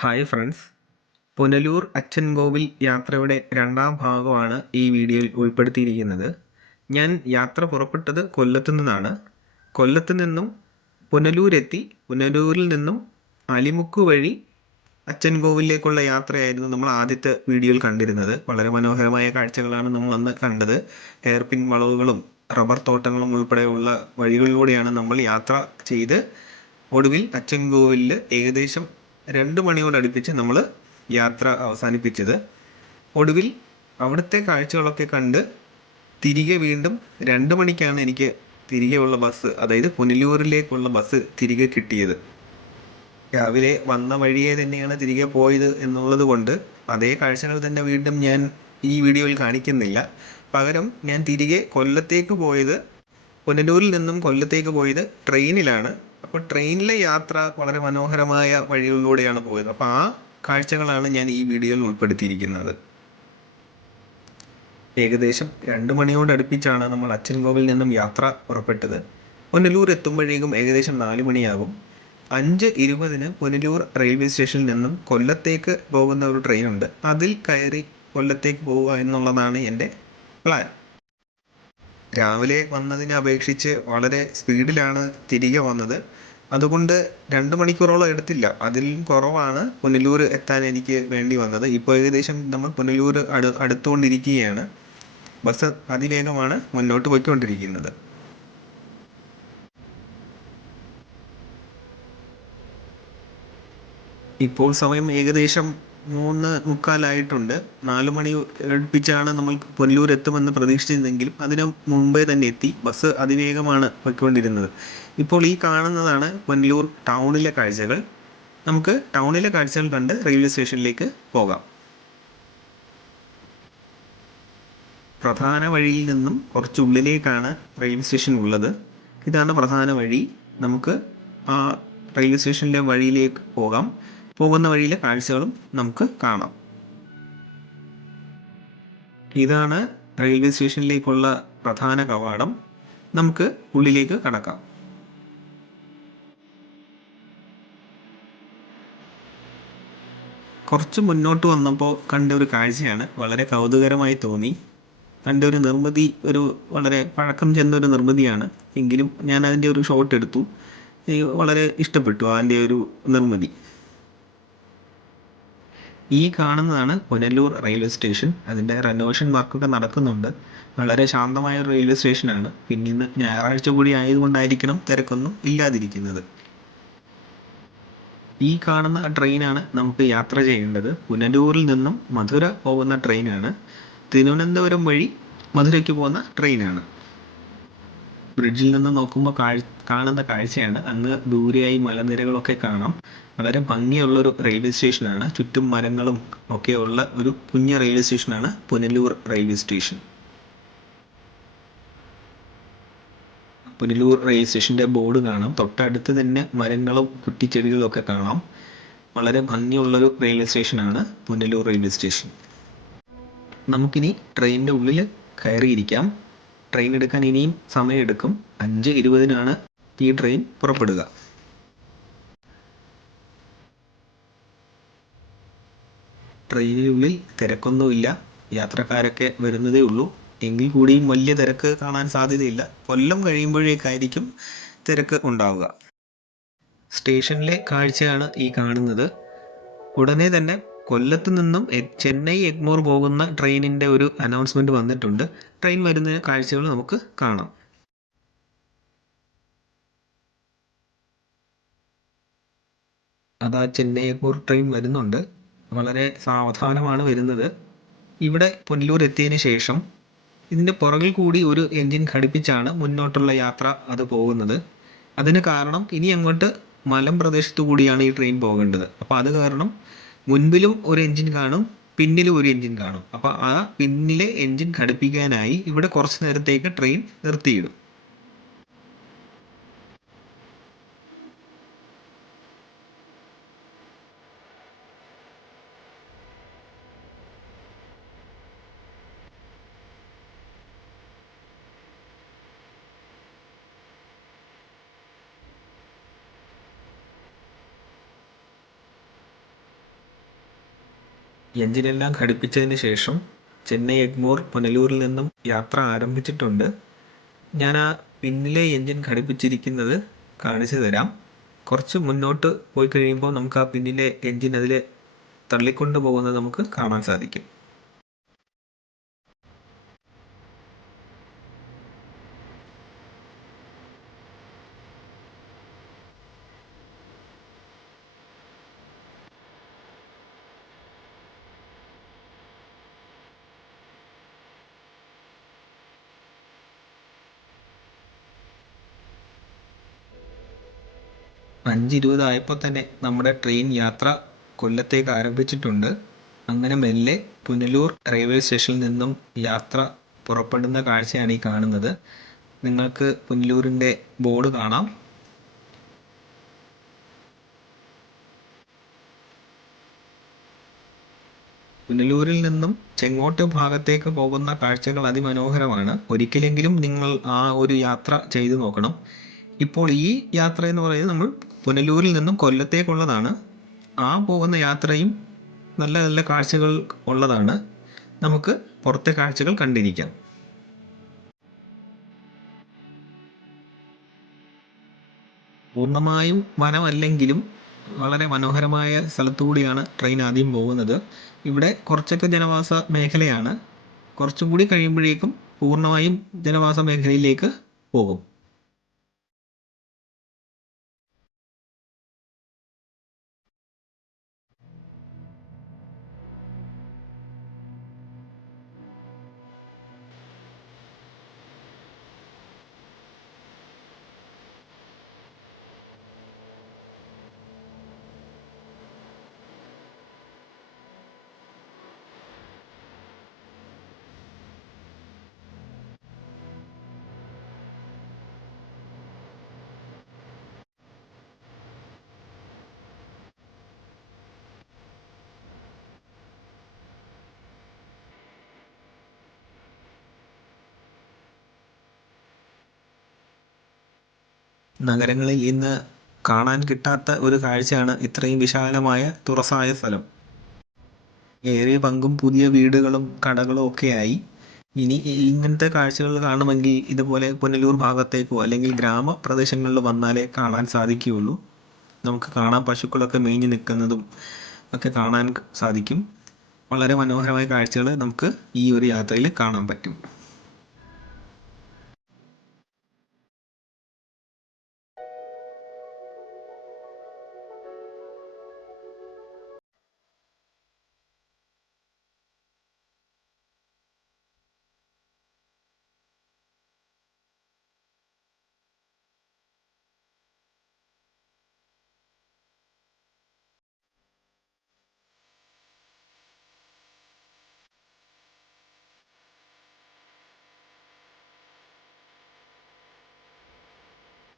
Hi friends, Punalur Achankovil യാത്രയുടെ രണ്ടാം ഭാഗമാണ് ഈ വീഡിയോയിൽ ഉൾപ്പെടുത്തിയിരിക്കുന്നത്. ഞാൻ യാത്ര പുറപ്പെട്ടത് കൊല്ലത്തു നിന്നാണ്. കൊല്ലത്തു നിന്നും പുനലൂരെത്തി പുനലൂരിൽ നിന്നും അലിമുക്ക് വഴി അച്ചൻകോവിലേക്കുള്ള യാത്രയായിരുന്നു നമ്മൾ ആദ്യത്തെ വീഡിയോയിൽ കണ്ടിരുന്നത്. വളരെ മനോഹരമായ കാഴ്ചകളാണ് നമ്മൾ അന്ന് കണ്ടത്. ഹെയർപിൻ വളവുകളും റബ്ബർ തോട്ടങ്ങളും ഉൾപ്പെടെയുള്ള വഴികളിലൂടെയാണ് നമ്മൾ യാത്ര ചെയ്ത് ഒടുവിൽ അച്ചൻകോവിലിൽ ഏകദേശം 2 മണിയോടടുപ്പിച്ച് നമ്മൾ യാത്ര അവസാനിപ്പിച്ചത്. ഒടുവിൽ അവിടുത്തെ കാഴ്ചകളൊക്കെ കണ്ട് തിരികെ വീണ്ടും 2 മണിക്കാണ് എനിക്ക് തിരികെയുള്ള ബസ്, അതായത് പുനലൂരിലേക്കുള്ള ബസ് തിരികെ കിട്ടിയത്. രാവിലെ വന്ന വഴിയെ തന്നെയാണ് തിരികെ പോയത് എന്നുള്ളത് കൊണ്ട് അതേ കാഴ്ചകൾ തന്നെ വീണ്ടും ഞാൻ ഈ വീഡിയോയിൽ കാണിക്കുന്നില്ല. പകരം ഞാൻ തിരികെ കൊല്ലത്തേക്ക് പോയത്, പുനലൂരിൽ നിന്നും കൊല്ലത്തേക്ക് പോയത് ട്രെയിനിലാണ്. അപ്പോൾ ട്രെയിനിലെ യാത്ര വളരെ മനോഹരമായ വഴികളിലൂടെയാണ് പോയത്. അപ്പോൾ ആ കാഴ്ചകളാണ് ഞാൻ ഈ വീഡിയോയിൽ ഉൾപ്പെടുത്തിയിരിക്കുന്നത്. ഏകദേശം 2 മണിയോടടുപ്പിച്ചാണ് നമ്മൾ അച്ചൻകോവിൽ നിന്നും യാത്ര പുറപ്പെട്ടത്. പുനലൂർ എത്തുമ്പോഴേക്കും ഏകദേശം 4 മണിയാകും. 5:20 പുനലൂർ റെയിൽവേ സ്റ്റേഷനിൽ നിന്നും കൊല്ലത്തേക്ക് പോകുന്ന ഒരു ട്രെയിനുണ്ട്. അതിൽ കയറി കൊല്ലത്തേക്ക് പോവുക എന്നുള്ളതാണ് എൻ്റെ പ്ലാൻ. രാവിലെ വന്നതിനെ അപേക്ഷിച്ച് വളരെ സ്പീഡിലാണ് തിരികെ വന്നത്. അതുകൊണ്ട് 2 മണിക്കൂറോളം എടുത്തില്ല, അതിൽ കുറവാണ് പുനലൂർ എത്താൻ എനിക്ക് വേണ്ടി വന്നത്. ഇപ്പോൾ ഏകദേശം നമ്മൾ പുനലൂർ അടുത്തുകൊണ്ടിരിക്കുകയാണ്. ബസ് അതിവേഗമാണ് മുന്നോട്ട് പോയിക്കൊണ്ടിരിക്കുന്നത്. ഇപ്പോൾ സമയം ഏകദേശം 3:45 4 മണി അടുപ്പിച്ചാണ് നമ്മൾ പുനലൂർ എത്തുമെന്ന് പ്രതീക്ഷിച്ചിരുന്നെങ്കിലും അതിന് മുമ്പേ തന്നെ എത്തി. ബസ് അതിവേഗമാണ് പോയിക്കൊണ്ടിരുന്നത്. ഇപ്പോൾ ഈ കാണുന്നതാണ് പുനലൂർ ടൗണിലെ കാഴ്ചകൾ. നമുക്ക് ടൗണിലെ കാഴ്ചകൾ കണ്ട് റെയിൽവേ സ്റ്റേഷനിലേക്ക് പോകാം. പ്രധാന വഴിയിൽ നിന്നും കുറച്ചുള്ളിലേക്കാണ് റെയിൽവേ സ്റ്റേഷൻ ഉള്ളത്. ഇതാണ് പ്രധാന വഴി. നമുക്ക് ആ റെയിൽവേ സ്റ്റേഷനിലെ വഴിയിലേക്ക് പോകാം. പോകുന്ന വഴിയിലെ കാഴ്ചകളും നമുക്ക് കാണാം. ഇതാണ് റെയിൽവേ സ്റ്റേഷനിലേക്കുള്ള പ്രധാന കവാടം. നമുക്ക് ഉള്ളിലേക്ക് കടക്കാം. കുറച്ച് മുന്നോട്ട് വന്നപ്പോൾ കണ്ട ഒരു കാഴ്ചയാണ് വളരെ കൗതുകരമായി തോന്നി. കണ്ട ഒരു നിർമ്മിതി വളരെ പഴക്കം ചെന്നൊരു നിർമ്മിതിയാണ്. എങ്കിലും ഞാൻ അതിൻ്റെ ഒരു ഷോട്ട് എടുത്തു. വളരെ ഇഷ്ടപ്പെട്ടു അതിൻ്റെ ഒരു നിർമ്മിതി. ഈ കാണുന്നതാണ് പുനലൂർ റെയിൽവേ സ്റ്റേഷൻ. അതിൻ്റെ റെനോവേഷൻ വർക്കൊക്കെ നടക്കുന്നുണ്ട്. വളരെ ശാന്തമായ ഒരു റെയിൽവേ സ്റ്റേഷനാണ്. പിന്നെ ഇന്ന് ഞായറാഴ്ച കൂടി ആയതുകൊണ്ടായിരിക്കണം തിരക്കൊന്നും ഇല്ലാതിരിക്കുന്നത്. ഈ കാണുന്ന ട്രെയിനാണ് നമുക്ക് യാത്ര ചെയ്യേണ്ടത്. പുനലൂരിൽ നിന്നും മധുര പോകുന്ന ട്രെയിനാണ്. തിരുവനന്തപുരം വഴി മധുരയ്ക്ക് പോകുന്ന ട്രെയിനാണ്. ബ്രിഡ്ജിൽ നിന്ന് നോക്കുമ്പോൾ കാണുന്ന കാഴ്ചയാണ്. അങ്ങ് ദൂരെയായി മലനിരകളൊക്കെ കാണാം. വളരെ ഭംഗിയുള്ളൊരു റെയിൽവേ സ്റ്റേഷനാണ്. ചുറ്റും മരങ്ങളും ഒക്കെയുള്ള ഒരു കുഞ്ഞ് റെയിൽവേ സ്റ്റേഷനാണ് Punalur railway station. Punalur railway സ്റ്റേഷൻ്റെ ബോർഡ് കാണാം. തൊട്ടടുത്ത് തന്നെ മരങ്ങളും കുറ്റിച്ചെടികളും ഒക്കെ കാണാം. വളരെ ഭംഗിയുള്ളൊരു റെയിൽവേ സ്റ്റേഷനാണ് പുനലൂർ റെയിൽവേ സ്റ്റേഷൻ. നമുക്കിനി ട്രെയിനിൻ്റെ ഉള്ളിൽ കയറിയിരിക്കാം. ട്രെയിൻ എടുക്കാൻ ഇനിയും സമയമെടുക്കും. 5:20 ഈ ട്രെയിൻ പുറപ്പെടുക. ട്രെയിനിനുള്ളിൽ തിരക്കൊന്നുമില്ല. യാത്രക്കാരൊക്കെ വരുന്നതേ ഉള്ളൂ. എങ്കിൽ കൂടിയും വലിയ തിരക്ക് കാണാൻ സാധ്യതയില്ല. കൊല്ലം കഴിയുമ്പോഴേക്കായിരിക്കും തിരക്ക് ഉണ്ടാവുക. സ്റ്റേഷനിലെ കാഴ്ചയാണ് ഈ കാണുന്നത്. ഉടനെ തന്നെ കൊല്ലത്ത് നിന്നും ചെന്നൈ എഗ്മോർ പോകുന്ന ട്രെയിനിൻ്റെ ഒരു അനൗൺസ്മെൻറ്റ് വന്നിട്ടുണ്ട്. ട്രെയിൻ വരുന്ന കാഴ്ചകൾ നമുക്ക് കാണാം. അതാ ചെന്നൈ എഗ്മോർ ട്രെയിൻ വരുന്നുണ്ട്. വളരെ സാവധാനമാണ് വരുന്നത്. ഇവിടെ പുനലൂർ എത്തിയതിന് ശേഷം ഇതിൻ്റെ പുറകിൽ കൂടി ഒരു എൻജിൻ ഘടിപ്പിച്ചാണ് മുന്നോട്ടുള്ള യാത്ര അത് പോകുന്നത്. അതിന് കാരണം ഇനി അങ്ങോട്ട് മലമ്പ്രദേശത്തു കൂടിയാണ് ഈ ട്രെയിൻ പോകേണ്ടത്. അപ്പോൾ അത് കാരണം മുൻപിലും ഒരു എൻജിൻ കാണും, പിന്നിലും ഒരു എൻജിൻ കാണും. അപ്പോൾ ആ പിന്നിലെ എൻജിൻ ഘടിപ്പിക്കാനായി ഇവിടെ കുറച്ച് നേരത്തേക്ക് ട്രെയിൻ നിർത്തിയിടും. എഞ്ചിനെല്ലാം ഘടിപ്പിച്ചതിന് ശേഷം ചെന്നൈ എഗ്മോർ പുനലൂരിൽ നിന്നും യാത്ര ആരംഭിച്ചിട്ടുണ്ട്. ഞാൻ ആ പിന്നിലെ എഞ്ചിൻ ഘടിപ്പിച്ചിരിക്കുന്നത് കാണിച്ചു തരാം. കുറച്ച് മുന്നോട്ട് പോയി കഴിയുമ്പോൾ നമുക്ക് ആ പിന്നിലെ എഞ്ചിൻ അതിൽ തള്ളിക്കൊണ്ട് പോകുന്നത് നമുക്ക് കാണാൻ സാധിക്കും. അഞ്ച് 20 ആയപ്പോൾ തന്നെ നമ്മുടെ ട്രെയിൻ യാത്ര കൊല്ലത്തേക്ക് ആരംഭിച്ചിട്ടുണ്ട്. അങ്ങനെ മെല്ലെ പുനലൂർ റെയിൽവേ സ്റ്റേഷനിൽ നിന്നും യാത്ര പുറപ്പെടുന്ന കാഴ്ചയാണ് ഈ കാണുന്നത്. നിങ്ങൾക്ക് പുനലൂരിൻ്റെ ബോർഡ് കാണാം. പുനലൂരിൽ നിന്നും ചെങ്ങോട്ട് ഭാഗത്തേക്ക് പോകുന്ന കാഴ്ചകൾ അതിമനോഹരമാണ്. ഒരിക്കലെങ്കിലും നിങ്ങൾ ആ ഒരു യാത്ര ചെയ്തു നോക്കണം. ഇപ്പോൾ ഈ യാത്ര എന്ന് പറയുന്നത് നമ്മൾ പുനലൂരിൽ നിന്നും കൊല്ലത്തേക്കുള്ളതാണ്. ആ പോകുന്ന യാത്രയും നല്ല നല്ല കാഴ്ചകൾ ഉള്ളതാണ്. നമുക്ക് പുറത്തെ കാഴ്ചകൾ കണ്ടിരിക്കാം. പൂർണ്ണമായും വനമല്ലെങ്കിലും വളരെ മനോഹരമായ സ്ഥലത്തുകൂടിയാണ് ട്രെയിൻ ആദ്യം പോകുന്നത്. ഇവിടെ കുറച്ചൊക്കെ ജനവാസ മേഖലയാണ്. കുറച്ചും കൂടി കഴിയുമ്പോഴേക്കും പൂർണ്ണമായും ജനവാസ മേഖലയിലേക്ക് പോകും. നഗരങ്ങളിൽ ഇന്ന് കാണാൻ കിട്ടാത്ത ഒരു കാഴ്ചയാണ് ഇത്രയും വിശാലമായ തുറസായ സ്ഥലം. ഏറിയ പങ്കും പുതിയ വീടുകളും കടകളും ഒക്കെയായി. ഇനി ഇങ്ങനത്തെ കാഴ്ചകൾ കാണുമെങ്കിൽ ഇതുപോലെ പുനലൂർ ഭാഗത്തേക്കോ അല്ലെങ്കിൽ ഗ്രാമപ്രദേശങ്ങളിൽ വന്നാലേ കാണാൻ സാധിക്കുകയുള്ളൂ. നമുക്ക് കാണാൻ പശുക്കളൊക്കെ മേഞ്ഞു നിൽക്കുന്നതും ഒക്കെ കാണാൻ സാധിക്കും. വളരെ മനോഹരമായ കാഴ്ചകൾ നമുക്ക് ഈ ഒരു യാത്രയിൽ കാണാൻ പറ്റും.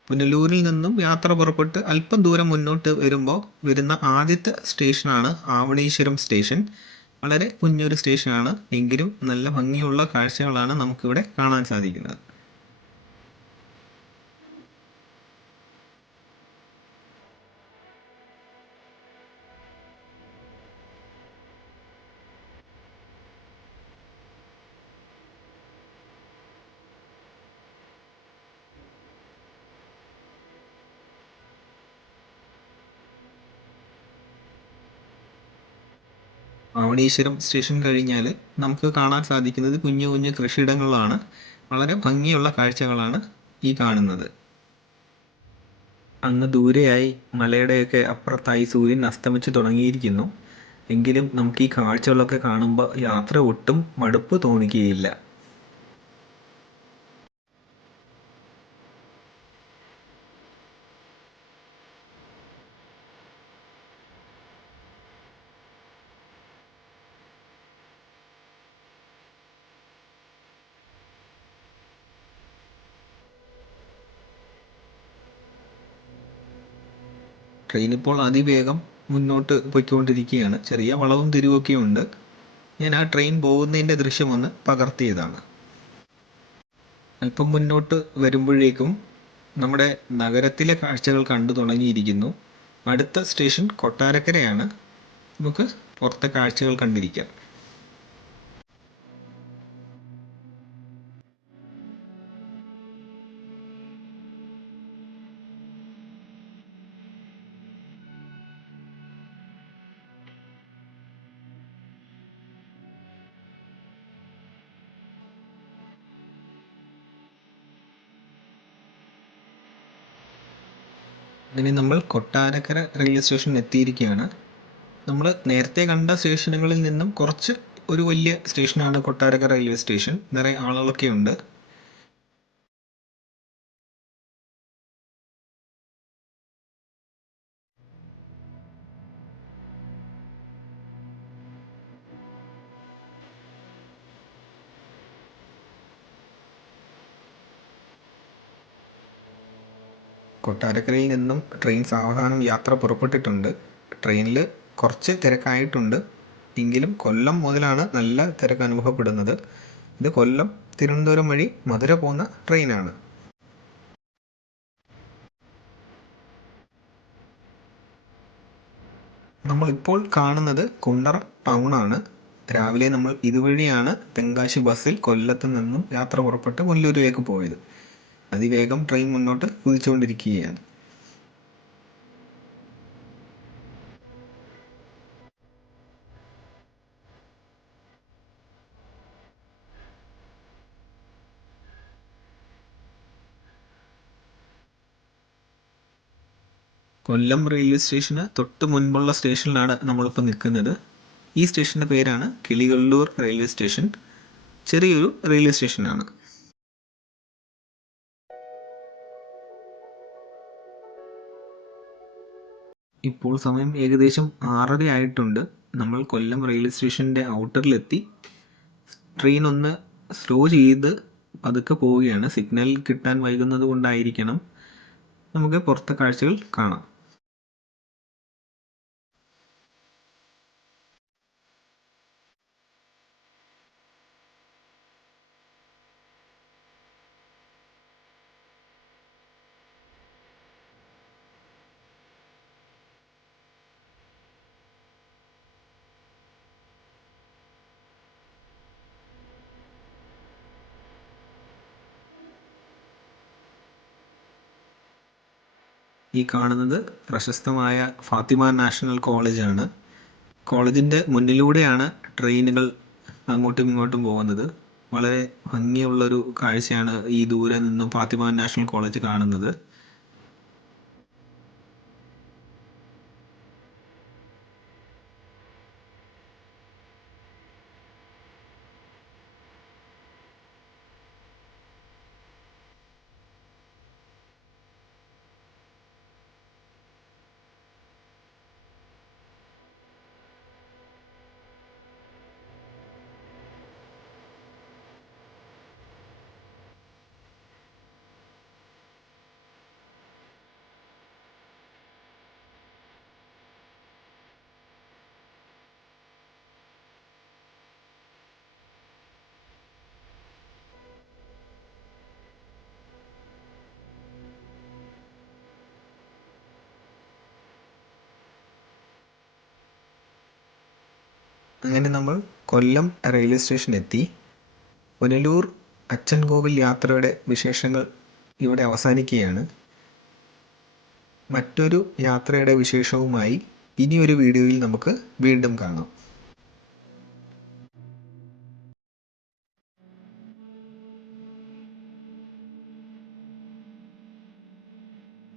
പുനലൂരിൽ നിന്നും യാത്ര പുറപ്പെട്ട് അല്പം ദൂരം മുന്നോട്ട് വരുമ്പോൾ വരുന്ന ആദ്യത്തെ സ്റ്റേഷനാണ് ആവണീശ്വരം സ്റ്റേഷൻ. വളരെ കുഞ്ഞൊരു സ്റ്റേഷനാണ്, എങ്കിലും നല്ല ഭംഗിയുള്ള കാഴ്ചകളാണ് നമുക്കിവിടെ കാണാൻ സാധിക്കുന്നത്. ആവണീശ്വരം സ്റ്റേഷൻ കഴിഞ്ഞാൽ നമുക്ക് കാണാൻ സാധിക്കുന്നത് കുഞ്ഞു കുഞ്ഞു കൃഷിയിടങ്ങളാണ്. വളരെ ഭംഗിയുള്ള കാഴ്ചകളാണ് ഈ കാണുന്നത്. അങ്ങ് ദൂരെയായി മലയുടെയൊക്കെ അപ്പുറത്തായി സൂര്യൻ അസ്തമിച്ച് തുടങ്ങിയിരിക്കുന്നു. എങ്കിലും നമുക്ക് ഈ കാഴ്ചകളൊക്കെ കാണുമ്പോൾ യാത്ര ഒട്ടും മടുപ്പ് തോന്നിക്കുകയില്ല. ട്രെയിൻ ഇപ്പോൾ അതിവേഗം മുന്നോട്ട് പോയിക്കൊണ്ടിരിക്കുകയാണ്. ചെറിയ വളവും തിരിവൊക്കെ ഉണ്ട്. ഞാൻ ആ ട്രെയിൻ പോകുന്നതിൻ്റെ ദൃശ്യമൊന്ന് പകർത്തിയതാണ്. അല്പം മുന്നോട്ട് വരുമ്പോഴേക്കും നമ്മുടെ നഗരത്തിലെ കാഴ്ചകൾ കണ്ടു തുടങ്ങിയിരിക്കുന്നു. അടുത്ത സ്റ്റേഷൻ കൊട്ടാരക്കരയാണ്. നമുക്ക് പുറത്തെ കാഴ്ചകൾ കണ്ടിരിക്കാം. അങ്ങനെ നമ്മൾ കൊട്ടാരക്കര റെയിൽവേ സ്റ്റേഷനിൽ എത്തിയിരിക്കുകയാണ്. നമ്മൾ നേരത്തെ കണ്ട സ്റ്റേഷനുകളിൽ നിന്നും കുറച്ച് ഒരു വലിയ സ്റ്റേഷനാണ് കൊട്ടാരക്കര റെയിൽവേ സ്റ്റേഷൻ. നിറയെ ആളുകളൊക്കെ ഉണ്ട്. കൊട്ടാരക്കരയിൽ നിന്നും ട്രെയിൻ സാവധാനം യാത്ര പുറപ്പെട്ടിട്ടുണ്ട്. ട്രെയിനിൽ കുറച്ച് തിരക്കായിട്ടുണ്ട്. എങ്കിലും കൊല്ലം മുതലാണ് നല്ല തിരക്ക് അനുഭവപ്പെടുന്നത്. ഇത് കൊല്ലം തിരുവനന്തപുരം വഴി മധുര പോകുന്ന ട്രെയിനാണ്. നമ്മളിപ്പോൾ കാണുന്നത് കുണ്ടറ ടൗണാണ്. രാവിലെ നമ്മൾ ഇതുവഴിയാണ് തെങ്കാശി ബസ്സിൽ കൊല്ലത്ത് നിന്നും യാത്ര പുറപ്പെട്ട് കൊല്ലൂരിലേക്ക് പോയത്. അതിവേഗം ട്രെയിൻ മുന്നോട്ട് കുതിച്ചുകൊണ്ടിരിക്കുകയാണ്. കൊല്ലം റെയിൽവേ സ്റ്റേഷന് തൊട്ട് മുൻപുള്ള സ്റ്റേഷനിലാണ് നമ്മളിപ്പോൾ നിൽക്കുന്നത്. ഈ സ്റ്റേഷൻ്റെ പേരാണ് കിളികൊല്ലൂർ റെയിൽവേ സ്റ്റേഷൻ. ചെറിയൊരു റെയിൽവേ സ്റ്റേഷനാണ്. ഇപ്പോൾ സമയം ഏകദേശം 6:30 ആയിട്ടുണ്ട്. നമ്മൾ കൊല്ലം റെയിൽവേ സ്റ്റേഷൻ്റെ ഔട്ടറിലെത്തി. ട്രെയിൻ ഒന്ന് സ്ലോ ചെയ്ത് പതുക്കെ പോവുകയാണ്. സിഗ്നൽ കിട്ടാൻ വൈകുന്നത് കൊണ്ടായിരിക്കണം. നമുക്ക് പുറത്തെ കാഴ്ചകൾ കാണാം. ഈ കാണുന്നത് പ്രശസ്തമായ ഫാത്തിമ നാഷണൽ കോളേജാണ്. കോളേജിൻ്റെ മുന്നിലൂടെയാണ് ട്രെയിനുകൾ അങ്ങോട്ടും ഇങ്ങോട്ടും പോകുന്നത്. വളരെ ഭംഗിയുള്ളൊരു കാഴ്ചയാണ് ഈ ദൂരെ നിന്നും ഫാത്തിമ നാഷണൽ കോളേജ് കാണുന്നത്. അങ്ങനെ നമ്മൾ കൊല്ലം റെയിൽവേ സ്റ്റേഷൻ എത്തി. പുനലൂർ അച്ചൻകോവിൽ യാത്രയുടെ വിശേഷങ്ങൾ ഇവിടെ അവസാനിക്കുകയാണ്. മറ്റൊരു യാത്രയുടെ വിശേഷവുമായി ഇനിയൊരു വീഡിയോയിൽ നമുക്ക് വീണ്ടും കാണാം.